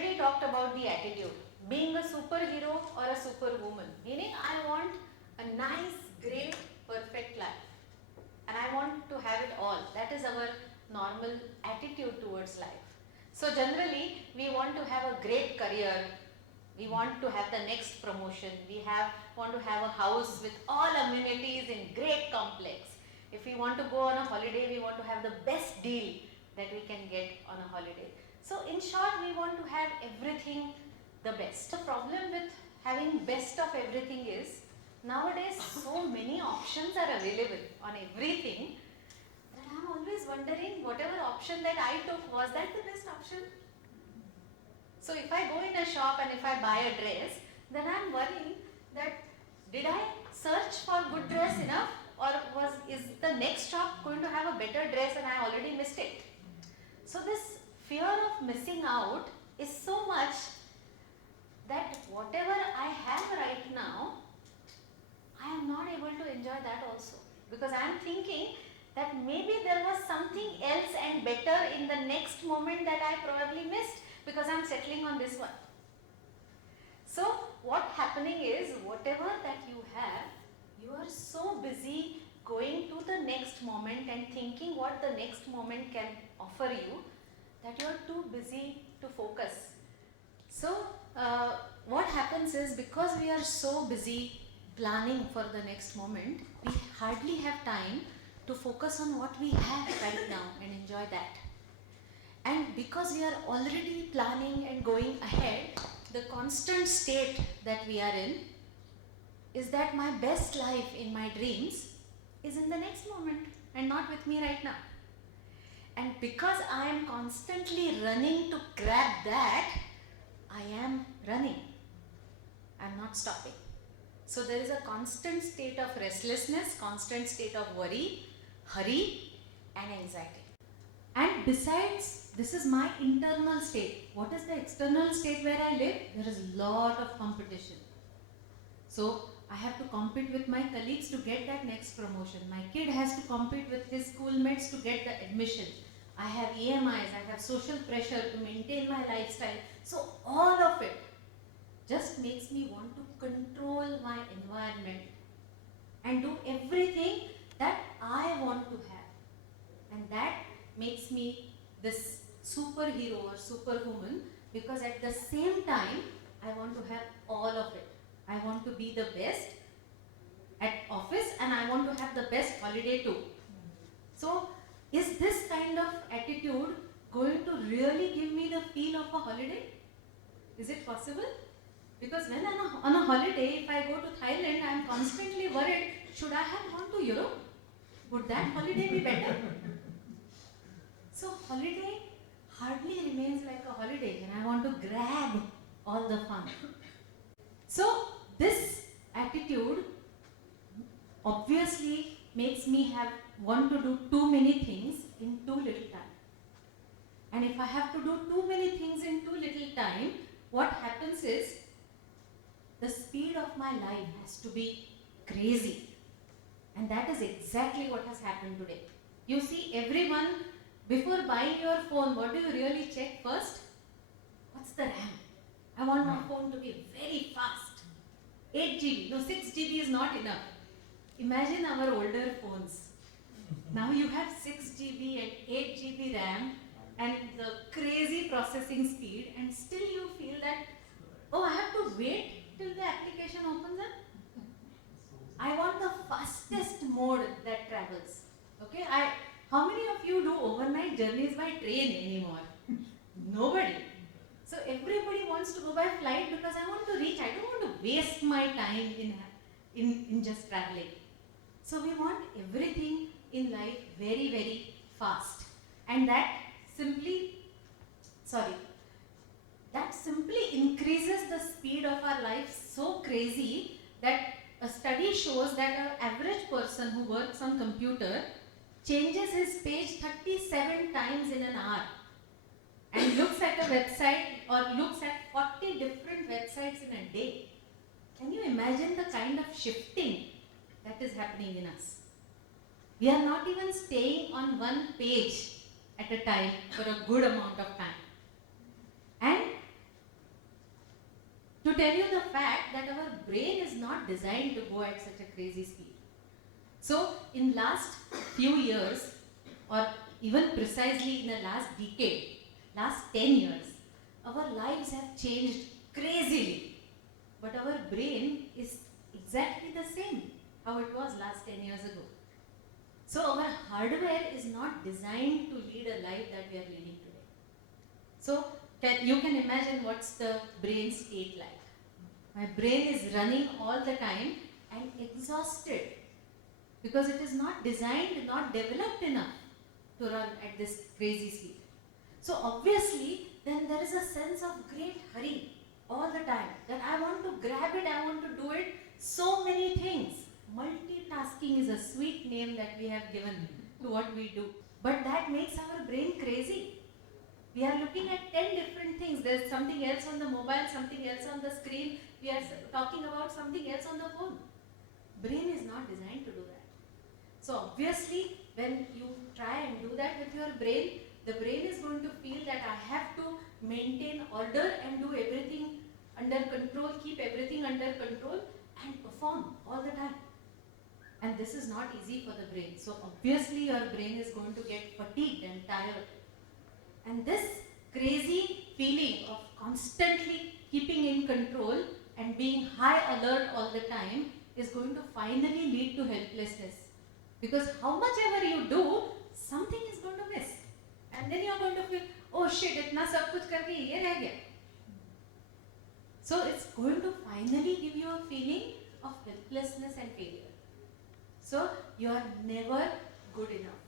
already talked about the attitude. Being a superhero or a superwoman. Meaning I want a nice, great, perfect life. And I want to have it all. That is our normal attitude towards life. So generally we want to have a great career. We want to have the next promotion. We want to have a house with all amenities in great complex. If we want to go on a holiday, we want to have the best deal that we can get on a holiday. So in short, we want to have everything the best. The problem with having best of everything is nowadays so many options are available on everything that I am always wondering whatever option that I took, was that the best option? So if I go in a shop and if I buy a dress, then I am worrying that did I search for good dress enough, or is the next shop going to have a better dress and I already missed it? So this fear of missing out is so much that whatever I have right now, I am not able to enjoy that also, because I am thinking that maybe there was something else and better in the next moment that I probably missed, because I am settling on this one. So what happening is, whatever that you have, you are so busy going to the next moment and thinking what the next moment can offer you, that you are too busy to focus. So what happens is, because we are so busy planning for the next moment, we hardly have time to focus on what we have right now and enjoy that. And because we are already planning and going ahead, the constant state that we are in is that my best life in my dreams is in the next moment and not with me right now. And because I am constantly running to grab that, I am running. I am not stopping. So there is a constant state of restlessness, constant state of worry, hurry and anxiety. And besides, this is my internal state. What is the external state where I live? There is a lot of competition. So I have to compete with my colleagues to get that next promotion. My kid has to compete with his schoolmates to get the admission. I have EMIs, I have social pressure to maintain my lifestyle. So all of it just makes me want to control my environment and do everything that I want to have. And that makes me this superhero or superwoman, because at the same time I want to have all of it. I want to be the best at office and I want to have the best holiday too. So is this kind of attitude going to really give me the feel of a holiday? Is it possible? Because when on a holiday, if I go to Thailand, I am constantly worried, should I have gone to Europe? Would that holiday be better? So holiday hardly remains like a holiday and I want to grab all the fun. So this attitude obviously makes me want to do too many things in too little time. And if I have to do too many things in too little time, what happens is the speed of my life has to be crazy. And that is exactly what has happened today. You see, everyone, before buying your phone, what do you really check first? What's the RAM? I want my phone to be very fast. 8 GB, no, 6 GB is not enough. Imagine our older phones. Now you have 6 GB and 8 GB RAM and the crazy processing speed, and still you feel that, oh, I have to wait till the application opens up. I want the fastest mode that travels. Okay, how many of you do overnight journeys by train anymore? Nobody. So everybody wants to go by flight because I want to reach. I don't want to waste my time in just traveling. So we want everything in life very, very fast. And that simply increases the speed of our life so crazy that a study shows that an average person who works on computer changes his page 37 times in an hour and looks at a website or looks at 40 different websites in a day. Can you imagine the kind of shifting that is happening in us? We are not even staying on one page at a time for a good amount of time. And fact that our brain is not designed to go at such a crazy speed. So in last few years, or even precisely in the last decade, last 10 years, our lives have changed crazily. But our brain is exactly the same how it was last 10 years ago. So our hardware is not designed to lead a life that we are leading today. So you can imagine what's the brain state like. My brain is running all the time and exhausted because it is not designed, not developed enough to run at this crazy speed. So obviously, then there is a sense of great hurry all the time, that I want to grab it, I want to do it, so many things. Multitasking is a sweet name that we have given to what we do, but that makes our brain crazy. We are looking at 10 different things. There's something else on the mobile, something else on the screen, we are talking about something else on the phone. Brain is not designed to do that. So obviously, when you try and do that with your brain, the brain is going to feel that I have to maintain order and do everything under control, keep everything under control and perform all the time. And this is not easy for the brain. So obviously your brain is going to get fatigued and tired. And this crazy feeling of constantly keeping in control and being high alert all the time is going to finally lead to helplessness. Because how much ever you do, something is going to miss. And then you are going to feel, oh shit, itna sab kuch karke ye reh gaya. So it's going to finally give you a feeling of helplessness and failure. So you are never good enough.